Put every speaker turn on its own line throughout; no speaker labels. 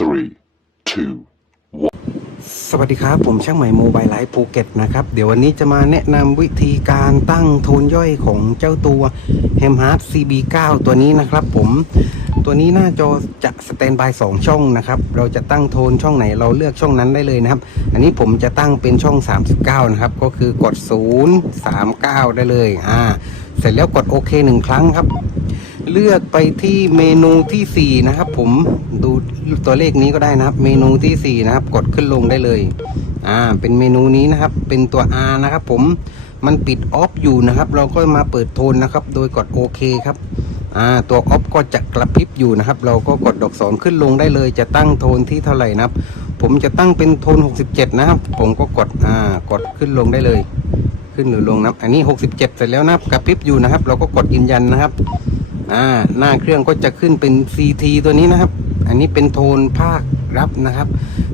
three, two,
สวัสดีครับ ผมช่างใหม่โมบายไลฟ์ภูเก็ตนะครับ เดี๋ยววันนี้จะมาแนะนำวิธีการตั้งโทนย่อยของเจ้าตัว h e m h a r t CB9 ตัวนี้นะครับผม ตัวนี้หน้าจอจะสแตนบาย2ช่องนะครับ เราจะตั้งโทนช่องไหนเราเลือกช่องนั้นได้เลยนะครับ อันนี้ผมจะตั้งเป็นช่อง 39 นะครับ ก็คือกด 0 3 9 ได้เลย อ่า เสร็จแล้วกดโอเคหนึ่งครั้งครับเลือกไปที่เมนูที่ 4 นะครับผม ตัวเลขนี้ก็ได้นะครับ เมนูที่ 4 นะครับ กดขึ้นลงได้เลย อ่า เป็นเมนูนี้นะครับ เป็นตัว R นะครับ ผม มันปิดออฟอยู่นะครับ เราก็มาเปิดโทนนะครับ โดยกดโอเคครับ อ่า ตัวออฟก็จะกระพริบอยู่นะครับ เราก็กดดอกสองขึ้นลงได้เลย จะตั้งโทนที่เท่าไหร่นะครับ ผมจะตั้งเป็นโทน 67 นะครับ ผมก็กด อ่า กดขึ้นลงได้เลย ขึ้นหรือลงนะครับอันนี้ 67 เสร็จแล้วนะครับ กระพริบอยู่นะครับ เราก็กดยืนยันนะครับ อ่า หน้าเครื่องก็จะขึ้นเป็น CT ตัวนี้นะครับ อันนี้เป็นโทนภาครับนะครับ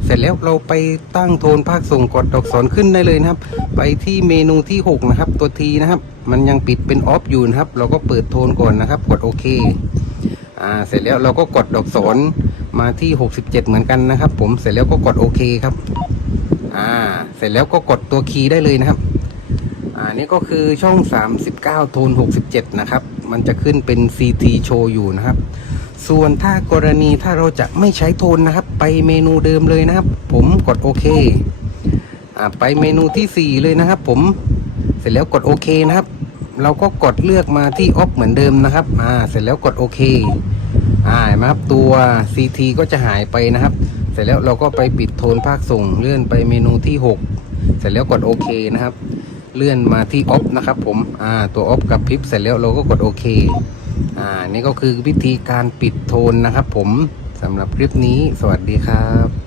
เสร็จแล้วเราไปตั้งโทนภาคส่งกดดอกศรขึ้นได้เลยนะครับ ไปที่เมนูที่ 6 นะครับ ตัว T นะครับ มันยังปิดเป็นออฟอยู่นะครับ เราก็เปิดโทนก่อนนะครับ กดโอเคอ่าเสร็จแล้วเราก็กดดอกศรมาที่ 67 เหมือนกันนะครับ ผมเสร็จแล้วก็กดโอเคครับอ่าเสร็จแล้วก็กดตัวคีย์ได้เลยนะครับอ่านี่ก็คือช่อง 39 โทน 67 นะครับ มันจะขึ้นเป็น CT โชว์อยู่นะครับ ส่วนถ้ากรณีถ้าเราจะไม่ใช้โทนนะครับ ไปเมนูเดิมเลยนะครับ ผมกดโอเคอ่าไปเมนูที่ 4 เลยนะครับ ผมเสร็จแล้วกดโอเคนะครับ เราก็กดเลือกมาที่ออฟเหมือนเดิมนะครับอ่าเสร็จแล้วกดโอเคอ่าเห็นไหมครับตัว CT ก็จะหายไปนะครับ เสร็จแล้วเราก็ไปปิดโทนภาคส่งเลื่อนไปเมนูที่ 6 เสร็จแล้วกดโอเคนะครับ เลื่อนมาที่ออฟนะครับ ผมอ่าตัวออฟกับพริบเสร็จแล้วเราก็กดโอเค อ่านี่ก็คือวิธีการปิดโทนนะครับผมสำหรับคลิปนี้สวัสดีครับ